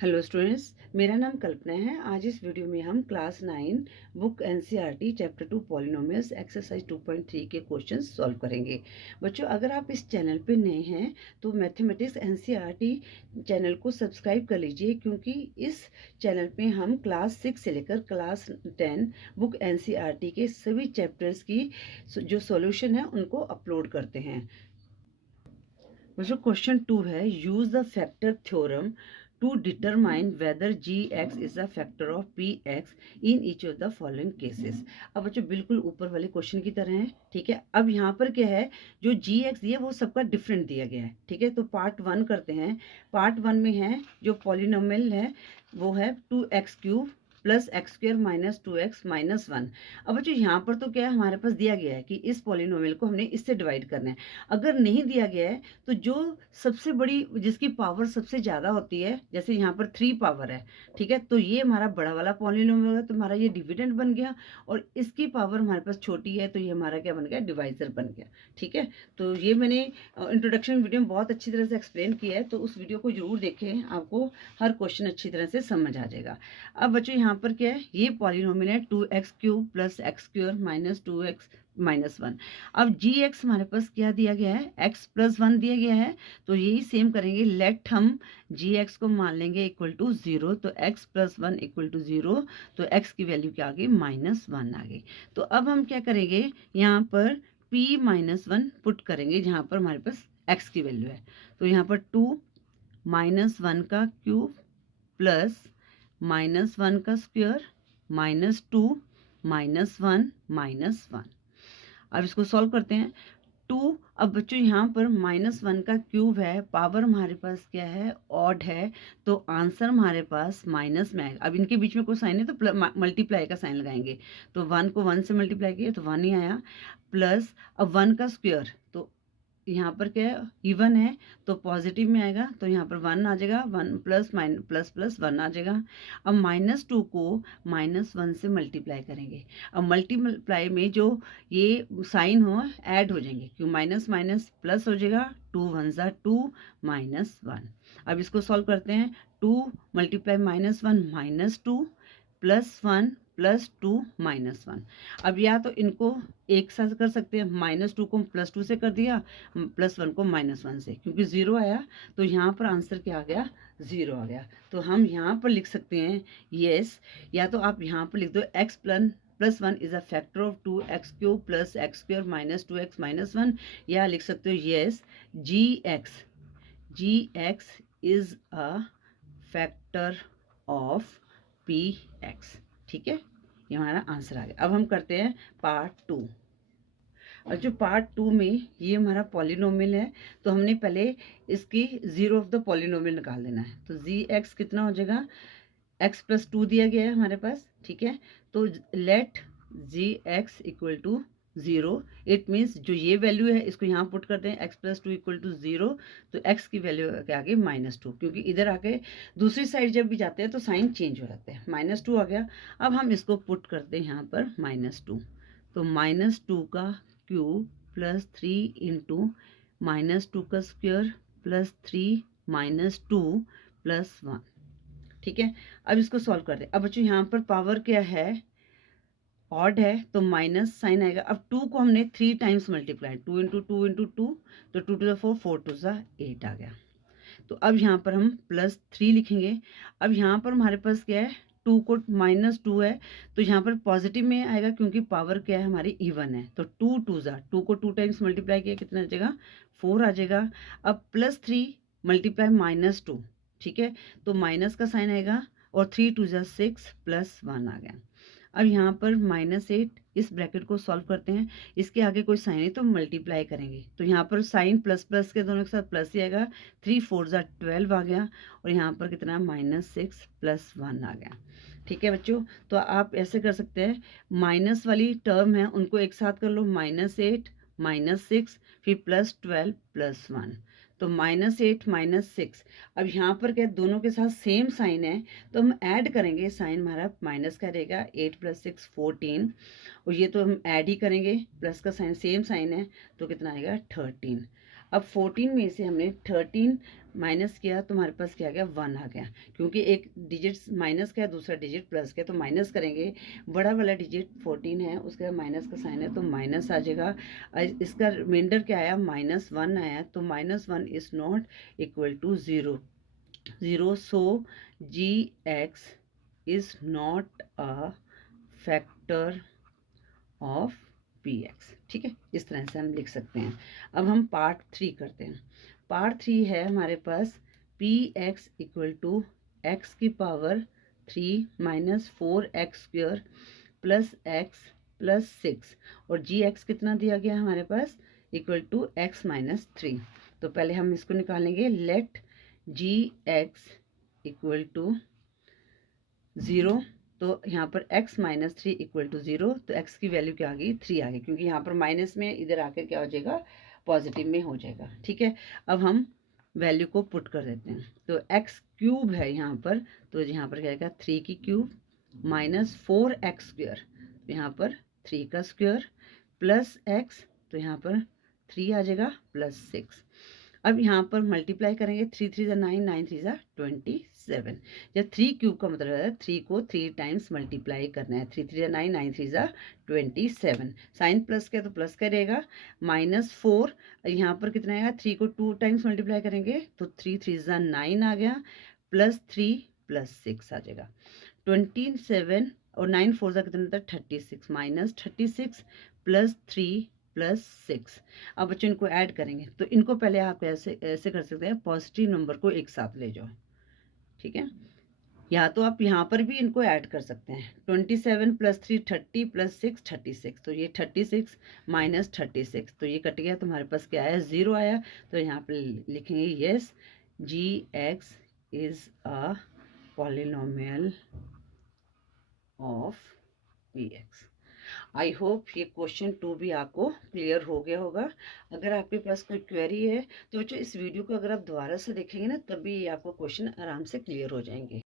Hello students, मेरा नाम कल्पना है। आज इस वीडियो में हम class 9 book NCERT chapter 2 polynomials exercise 2.3 के क्वेश्चंस सॉल्व करेंगे। बच्चों, अगर आप इस चैनल पे नए हैं तो मैथमेटिक्स एनसीईआरटी चैनल को सब्सक्राइब कर लीजिए, क्योंकि इस चैनल पे हम क्लास 6 से लेकर क्लास 10 बुक एनसीईआरटी के सभी चैप्टर्स की जो सॉल्यूशन है उनको अपलोड करते हैं। बच्चों, क्वेश्चन 2 है, use the factor theorem to determine whether g x is a factor of p x in each of the following cases. अब बच्चों बिल्कुल ऊपर वाले क्वेश्चन की तरह है, ठीक है। अब यहाँ पर क्या है, जो जी एक्स दिया वो सबका डिफरेंट दिया गया है, ठीक है। तो पार्ट 1 करते हैं। पार्ट 1 में है जो पॉलिनोमियल है वो है 2x³ plus x² minus 2x minus 1। अब बच्चों यहाँ पर तो क्या है, हमारे पास दिया गया है कि इस पॉलिनोमियल को हमने इससे डिवाइड करना है। अगर नहीं दिया गया है तो जो सबसे बड़ी जिसकी पावर सबसे ज़्यादा होती है, जैसे यहाँ पर 3 पावर है, ठीक है, तो ये हमारा बड़ा वाला पॉलिनोमियल है, तो हमारा ये डिविडेंड बन गया। और इसकी पावर हमारे पास छोटी है, तो ये हमारा क्या बन गया, डिवाइजर बन गया, ठीक है। तो ये मैंने इंट्रोडक्शन वीडियो में बहुत अच्छी तरह से एक्सप्लेन किया है, तो उस वीडियो को जरूर देखें, आपको हर क्वेश्चन अच्छी तरह से समझ आ जाएगा। अब बच्चों यहाँ पर क्या है, ये पॉलिनोमियल है 2x³ plus x² minus 2x minus 1। अब जी एक्स हमारे पास क्या दिया गया है, x प्लस 1 दिया गया है, तो यही सेम करेंगे। लेट हम जी एक्स को मान लेंगे इक्वल टू 0, तो x प्लस 1 इक्वल टू 0, तो x की वैल्यू क्या आ गई, -1 आ गई। तो अब हम क्या करेंगे, यहाँ पर p माइनस 1 पुट करेंगे जहाँ पर हमारे पास x की वैल्यू है। तो यहाँ पर 2 -1 का क्यूब प्लस -1 का स्क्वायर -2 -1 -1। अब इसको सॉल्व करते हैं। 2, अब बच्चों यहाँ पर -1 का क्यूब है, पावर हमारे पास क्या है, ऑड है, तो आंसर हमारे पास माइनस में आएगा। अब इनके बीच में कोई साइन है तो मल्टीप्लाई का साइन लगाएंगे, तो 1 को 1 से मल्टीप्लाई किया तो 1 ही आया, प्लस अब 1 का स्क्वायर, तो यहाँ पर क्या है, इवन है तो पॉजिटिव में आएगा, तो यहाँ पर 1 आ जाएगा, 1 प्लस प्लस प्लस 1 आ जाएगा। अब -2 को -1 से मल्टीप्लाई करेंगे। अब मल्टीप्लाई में जो ये साइन हो ऐड हो जाएंगे, क्यों माइनस माइनस प्लस हो जाएगा, 2 1 ज़ा 2 -1। अब इसको सॉल्व करते हैं। 2 मल्टीप्लाई -1 -2 प्लस 1 प्लस 2 -1। अब या तो इनको एक साथ कर सकते हैं, -2 को +2 से कर दिया, +1 को -1 से, क्योंकि 0 आया तो यहाँ पर आंसर क्या आ गया, 0 आ गया। तो हम यहाँ पर लिख सकते हैं यस, या तो आप यहाँ पर लिख दो x plus 1 is a factor of 2x³ plus x² minus 2x minus 1, या लिख सकते हो yes g x is a factor of px, ठीक है। ये हमारा आंसर आ गया। अब हम करते हैं पार्ट 2। और जो पार्ट 2 में ये हमारा पॉलिनोमियल है, तो हमने पहले इसकी जीरो ऑफ द पॉलिनोमियल निकाल देना है। तो जी एक्स कितना हो जाएगा, x प्लस 2 दिया गया है हमारे पास, ठीक है। तो let g x equal to 0, it means जो ये वैल्यू है इसको यहाँ पुट करते हैं, x प्लस 2 इक्वल टू 0, तो x की वैल्यू के आगे -2, क्योंकि इधर आके दूसरी साइड जब भी जाते हैं तो साइन चेंज हो जाते हैं। -2 आ गया। अब हम इसको पुट करते हैं यहाँ पर -2, तो -2 का क्यूब प्लस 3 इंटू -2 का स्क्वायर प्लस 3 -2 प्लस 1, ठीक है। अब इसको सॉल्व करते हैं। अब बच्चों यहाँ पर पावर क्या है, ऑड है, तो माइनस साइन आएगा। अब 2 को हमने 3 टाइम्स मल्टीप्लाई, 2 इंटू 2 इंटू 2, तो 2 टू द 4, 4 टू द 8 आ गया। तो अब यहाँ पर हम +3 लिखेंगे। अब यहाँ पर हमारे पास क्या है, 2 को -2 है, तो यहाँ पर पॉजिटिव में आएगा, क्योंकि पावर क्या है हमारी इवन है, तो 2 टू ज़ा 2 को 2 टाइम्स मल्टीप्लाई किया कितना आ जाएगा, 4 आ जाएगा। अब +3 मल्टीप्लाई -2, ठीक है, तो माइनस का साइन आएगा, और 3 टू ज़ा 6 प्लस 1 आ गया। अब यहाँ पर -8, इस ब्रैकेट को सॉल्व करते हैं, इसके आगे कोई साइन है तो मल्टीप्लाई करेंगे, तो यहाँ पर साइन प्लस प्लस के दोनों के साथ प्लस ही आएगा, 3 4 ज़ा 12 आ गया, और यहाँ पर कितना -6 प्लस 1 आ गया, ठीक है बच्चों। तो आप ऐसे कर सकते हैं, माइनस वाली टर्म है उनको एक साथ कर लो, -8 -6 फिर +12 प्लस 1, तो -8 -6। अब यहाँ पर क्या दोनों के साथ सेम साइन है, तो हम ऐड करेंगे, साइन हमारा माइनस का रहेगा, 8 + 6 14, और ये तो हम ऐड ही करेंगे, प्लस का साइन सेम साइन है, तो कितना आएगा 13। अब 14 में से हमने 13 माइनस किया तो हमारे पास क्या आ गया, 1 आ गया, क्योंकि एक डिजिट माइनस का है, दूसरा डिजिट प्लस का है, तो माइनस करेंगे। बड़ा वाला डिजिट 14 है, उसके बाद माइनस का साइन है तो माइनस आ जाएगा। इसका रिमाइंडर क्या आया, -1 आया, तो -1 is not equal to 0, so GX is not a factor of PX। ठीक है, इस तरह से हम लिख सकते हैं। अब हम पार्ट 3 करते हैं। पार्ट 3 है हमारे पास PX इक्वल टू x की power 3 minus 4x² plus x plus 6, और GX कितना दिया गया हमारे पास, इक्वल टू x माइनस 3। तो पहले हम इसको निकालेंगे, लेट GX इक्वल टू 0, तो यहाँ पर x माइनस 3 इक्वल टू 0, तो x की वैल्यू क्या आ गई, 3 आ गई, क्योंकि यहाँ पर माइनस में इधर आकर क्या हो जाएगा, पॉजिटिव में हो जाएगा। ठीक है, अब हम वैल्यू को पुट कर देते हैं। तो x क्यूब है यहाँ पर, तो यहाँ पर क्या आएगा, 3 की क्यूब माइनस 4x², तो यहाँ पर 3 का स्क्वायर प्लस x, तो यहाँ पर 3 आ जाएगा प्लस 6। अब यहाँ पर मल्टीप्लाई करेंगे, 3 3 ज़ा 9, 9 3 ज़ा 27। जब 3 क्यूब का मतलब है 3 को 3 टाइम्स मल्टीप्लाई करना है, 3 3 ज़ा 9, 9 3 ज़ा 27। साइन प्लस का तो प्लस करेगा, -4, यहाँ पर कितना आएगा, 3 को 2 टाइम्स मल्टीप्लाई करेंगे तो 3 3 ज़ा 9 आ गया, प्लस 3 प्लस 6 आ जाएगा 27, और 9 4 ज़ा कितना होता है, 36, -36 प्लस 3 प्लस 6। अब बच्चों इनको ऐड करेंगे, तो इनको पहले आप ऐसे ऐसे कर सकते हैं, पॉजिटिव नंबर को एक साथ ले जाओ। ठीक है, या तो आप यहाँ पर भी इनको ऐड कर सकते हैं, 27 प्लस 3 30 प्लस 6 36, तो ये 36 माइनस 36, तो ये कट गया, तुम्हारे पास क्या आया, 0 आया। तो यहाँ पर लिखेंगे yes GX is a polynomial of PX। I hope ये क्वेश्चन 2 भी आपको क्लियर हो गया होगा। अगर आपके पास कोई क्वेरी है तो बच्चों इस वीडियो को अगर आप दोबारा से देखेंगे ना, तभी आपको क्वेश्चन आराम से क्लियर हो जाएंगे।